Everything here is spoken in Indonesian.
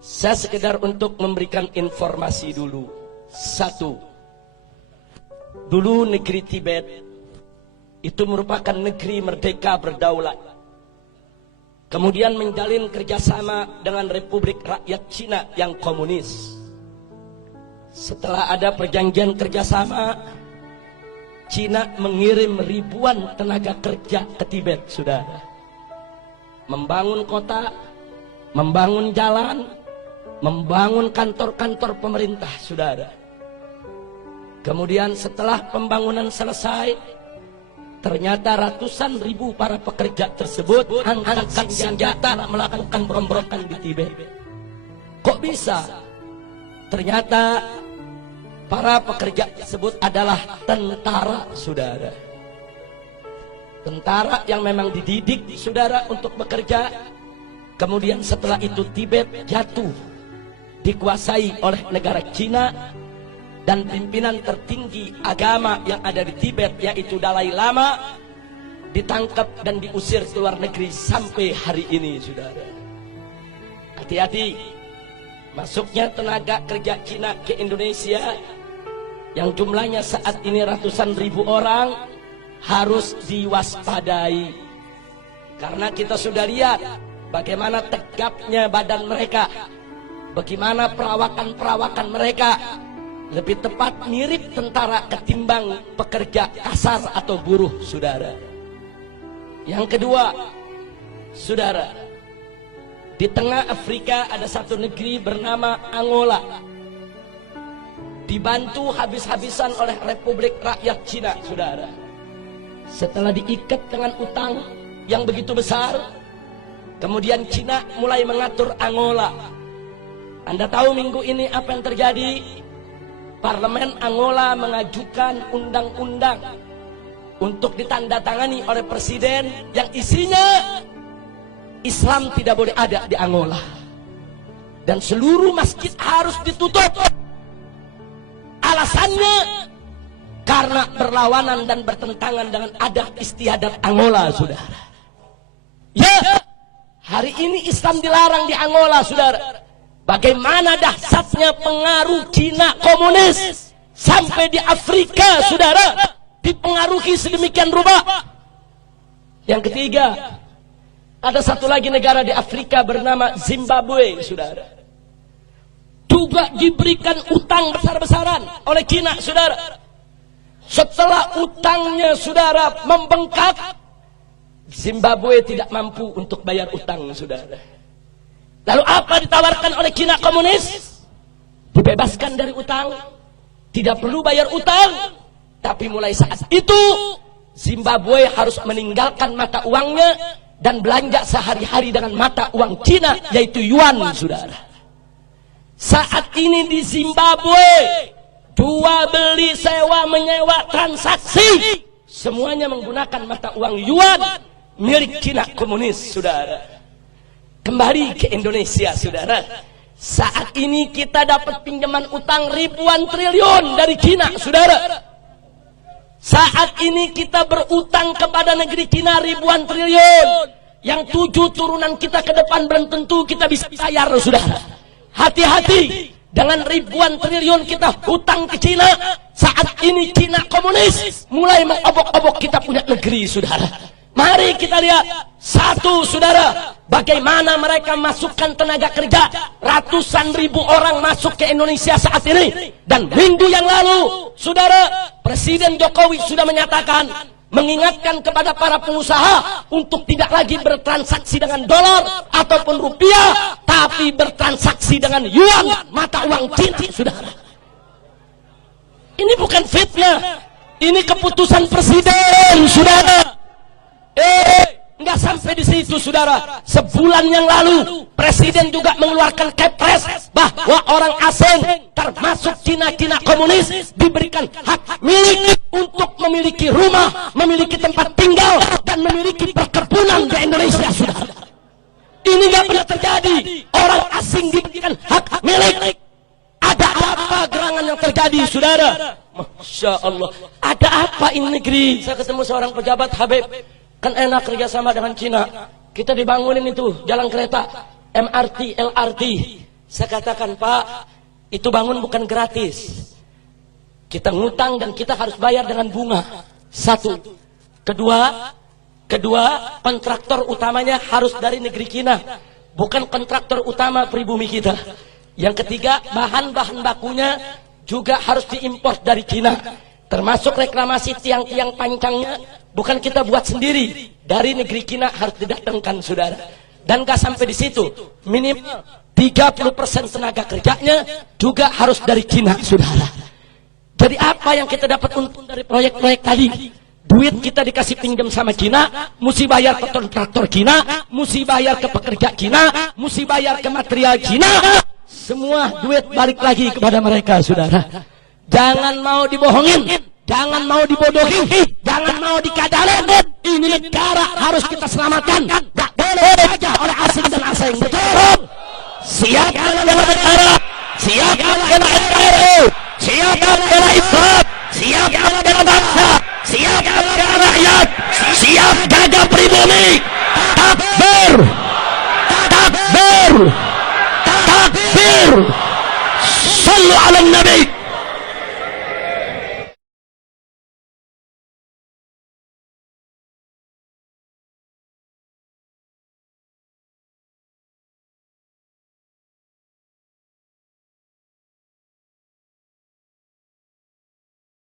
Saya sekedar untuk memberikan informasi dulu. Satu, dulu negeri Tibet itu merupakan negeri merdeka berdaulat. Kemudian menjalin kerjasama dengan Republik Rakyat Cina yang komunis. Setelah ada perjanjian kerjasama, Cina mengirim ribuan tenaga kerja ke Tibet, saudara. Membangun kota, membangun jalan, membangun kantor-kantor pemerintah, saudara. Kemudian setelah pembangunan selesai, ternyata ratusan ribu para pekerja tersebut angkat senjata melakukan pemberontakan di Tibet. Kok bisa? Ternyata para pekerja tersebut adalah tentara, saudara. Tentara yang memang dididik, saudara, untuk bekerja. Kemudian setelah itu Tibet jatuh, dikuasai oleh negara Cina. Dan pimpinan tertinggi agama yang ada di Tibet, yaitu Dalai Lama, ditangkap dan diusir ke luar negeri sampai hari ini, saudara. Hati-hati, masuknya tenaga kerja Cina ke Indonesia yang jumlahnya saat ini ratusan ribu orang harus diwaspadai. Karena kita sudah lihat bagaimana tegapnya badan mereka, bagaimana perawakan-perawakan mereka. Lebih tepat mirip tentara ketimbang pekerja kasar atau buruh, saudara. Yang kedua, saudara, di tengah Afrika ada satu negeri bernama Angola, dibantu habis-habisan oleh Republik Rakyat Cina, saudara. Setelah diikat dengan utang yang begitu besar, kemudian Cina mulai mengatur Angola. Anda tahu minggu ini apa yang terjadi? Parlemen Angola mengajukan undang-undang untuk ditandatangani oleh presiden yang isinya Islam tidak boleh ada di Angola dan seluruh masjid harus ditutup. Alasannya karena berlawanan dan bertentangan dengan adat istiadat Angola, saudara. Ya, hari ini Islam dilarang di Angola, saudara. Bagaimana dahsyatnya pengaruh Cina komunis sampai di Afrika, saudara, dipengaruhi sedemikian rupa. Yang ketiga, ada satu lagi negara di Afrika bernama Zimbabwe, saudara. Juga diberikan utang besar-besaran oleh Cina, saudara. Setelah utangnya, saudara, membengkak, Zimbabwe tidak mampu untuk bayar utang, saudara. Lalu apa ditawarkan oleh Cina komunis? Dibebaskan dari utang, tidak perlu bayar utang. Tapi mulai saat itu Zimbabwe harus meninggalkan mata uangnya dan belanja sehari-hari dengan mata uang Cina, yaitu yuan, saudara. Saat ini di Zimbabwe, jual beli, sewa menyewa, transaksi semuanya menggunakan mata uang yuan milik Cina komunis, saudara. Kembali ke Indonesia, saudara. Saat ini kita dapat pinjaman utang ribuan triliun dari Cina, saudara. Saat ini kita berutang kepada negeri Cina ribuan triliun. Yang 7 turunan kita ke depan belum tentu kita bisa bayar, saudara. Hati-hati dengan ribuan triliun kita hutang ke Cina. Saat ini Cina komunis mulai mengobok-obok kita punya negeri, saudara. Mari kita lihat satu, saudara, bagaimana mereka masukkan tenaga kerja. Ratusan ribu orang masuk ke Indonesia saat ini. Dan minggu yang lalu, saudara, Presiden Jokowi sudah menyatakan, mengingatkan kepada para pengusaha untuk tidak lagi bertransaksi dengan dolar ataupun rupiah, tapi bertransaksi dengan yuan, mata uang Cina, saudara. Ini bukan fitnah, ini keputusan presiden, saudara. Nggak sampai di situ, saudara. Sebulan yang lalu presiden juga mengeluarkan kepres bahwa orang asing termasuk Cina komunis diberikan hak milik untuk memiliki rumah, memiliki tempat tinggal dan memiliki perkebunan di Indonesia, saudara. Ini nggak pernah terjadi. Orang asing diberikan hak milik. Ada apa gerangan yang terjadi, saudara? Masya Allah. Ada apa ini negeri? Saya ketemu seorang pejabat, Habib. Kan enak kerjasama dengan Cina. Kita dibangunin itu jalan kereta, MRT, LRT. Saya katakan, Pak, itu bangun bukan gratis. Kita ngutang dan kita harus bayar dengan bunga. Satu. Kedua, kontraktor utamanya harus dari negeri Cina, bukan kontraktor utama pribumi kita. Yang ketiga, bahan-bahan bakunya juga harus diimpor dari Cina, termasuk reklamasi tiang-tiang pancangnya bukan kita buat sendiri, dari negeri Cina harus didatangkan, saudara. Dan gak sampai di situ, minimal 30% tenaga kerjanya juga harus dari Cina, saudara. Jadi apa yang kita dapat untung dari proyek-proyek tadi? Duit kita dikasih pinjam sama Cina, mesti bayar ke kontraktor Cina, mesti bayar ke pekerja Cina, mesti bayar ke material Cina. Semua duit balik lagi kepada mereka, saudara. Jangan mau dibohongin, jangan mau dibodohi, jangan mau dikadalin. Ini negara harus kita selamatkan. Gak boleh saja oleh asing dan asing. Betul. Siap bela negara, siap bela NKRI, siap bela Islam, siap bela bangsa, siap bela rakyat, siap jaga pribumi. Takbir, takbir, takbir. Sallu ala Nabi.